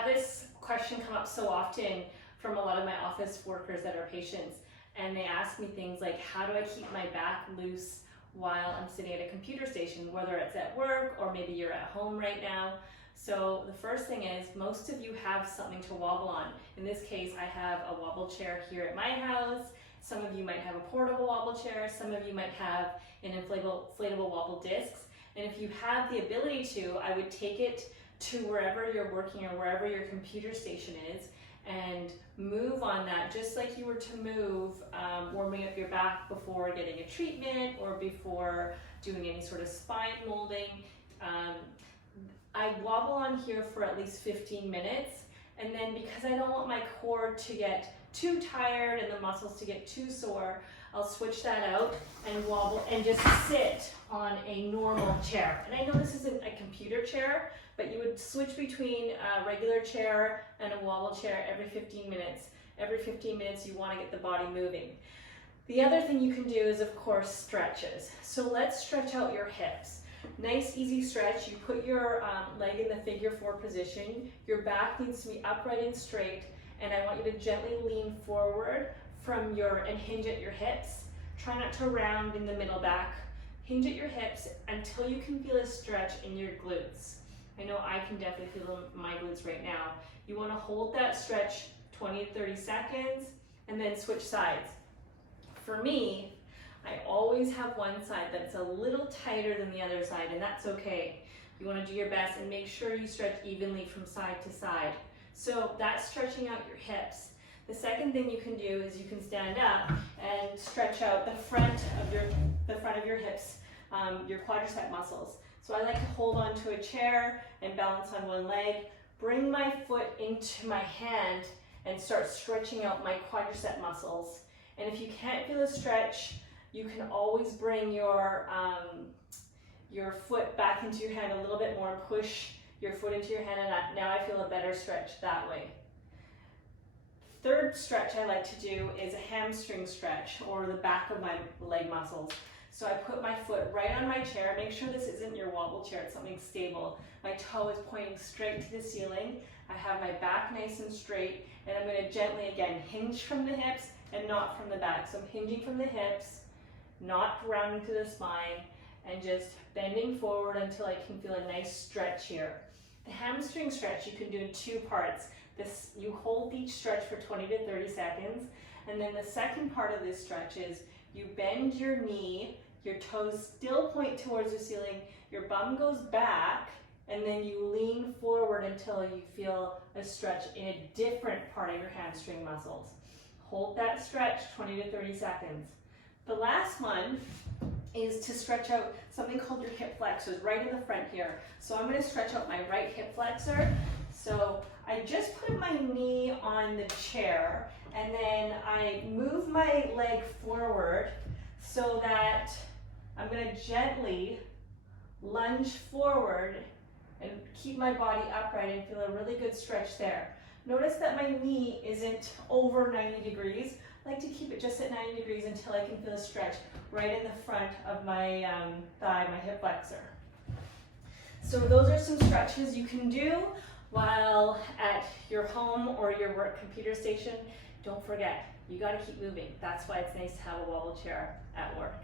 have this question come up so often from a lot of my office workers that are patients, and they ask me things like, how do I keep my back loose while I'm sitting at a computer station, whether it's at work or maybe you're at home right now. So the first thing is, most of you have something to wobble on. In this case, I have a wobble chair here at my house. Some of you might have a portable wobble chair. Some of you might have an inflatable wobble discs. And if you have the ability to, I would take it to wherever you're working or wherever your computer station is and move on that, just like you were to move warming up your back before getting a treatment or before doing any sort of spine molding. I wobble on here for at least 15 minutes, and then because I don't want my core to get too tired and the muscles to get too sore, I'll switch that out and wobble and just sit on a normal chair. And I know this isn't a computer chair, but you would switch between a regular chair and a wobble chair every 15 minutes. Every 15 minutes you want to get the body moving. The other thing you can do is, of course, stretches. So let's stretch out your hips. Nice easy stretch. You put your leg in the figure 4 position. Your back needs to be upright and straight, and I want you to gently lean forward and hinge at your hips. Try not to round in the middle back. Hinge at your hips until you can feel a stretch in your glutes. I know I can definitely feel my glutes right now. You want to hold that stretch 20 to 30 seconds and then switch sides. For me, I always have one side that's a little tighter than the other side, and that's okay. You want to do your best and make sure you stretch evenly from side to side. So that's stretching out your hips. The second thing you can do is you can stand up and stretch out the front of your hips, your quadricep muscles. So I like to hold onto a chair and balance on one leg, bring my foot into my hand and start stretching out my quadricep muscles. And if you can't feel a stretch, you can always bring your foot back into your hand a little bit more and push your foot into your hand, and now I feel a better stretch that way. Third stretch I like to do is a hamstring stretch, or the back of my leg muscles. So I put my foot right on my chair. Make sure this isn't your wobble chair, it's something stable. My toe is pointing straight to the ceiling. I have my back nice and straight, and I'm going to gently, again, hinge from the hips and not from the back. So I'm hinging from the hips, not rounding to the spine, and just bending forward until I can feel a nice stretch here. The hamstring stretch you can do in 2 parts. You hold each stretch for 20 to 30 seconds, and then the second part of this stretch is you bend your knee, your toes still point towards the ceiling, your bum goes back, and then you lean forward until you feel a stretch in a different part of your hamstring muscles. Hold that stretch 20 to 30 seconds. The last one is to stretch out something called your hip flexors right in the front here. So I'm going to stretch out my right hip flexor. So I just put my knee on the chair, and then I move my leg forward so that I'm going to gently lunge forward and keep my body upright and feel a really good stretch there. Notice that my knee isn't over 90 degrees. I like to keep it just at 90 degrees until I can feel a stretch right in the front of my thigh, my hip flexor. So those are some stretches you can do while at your home or your work computer station. Don't forget, you got to keep moving. That's why it's nice to have a wobble chair at work.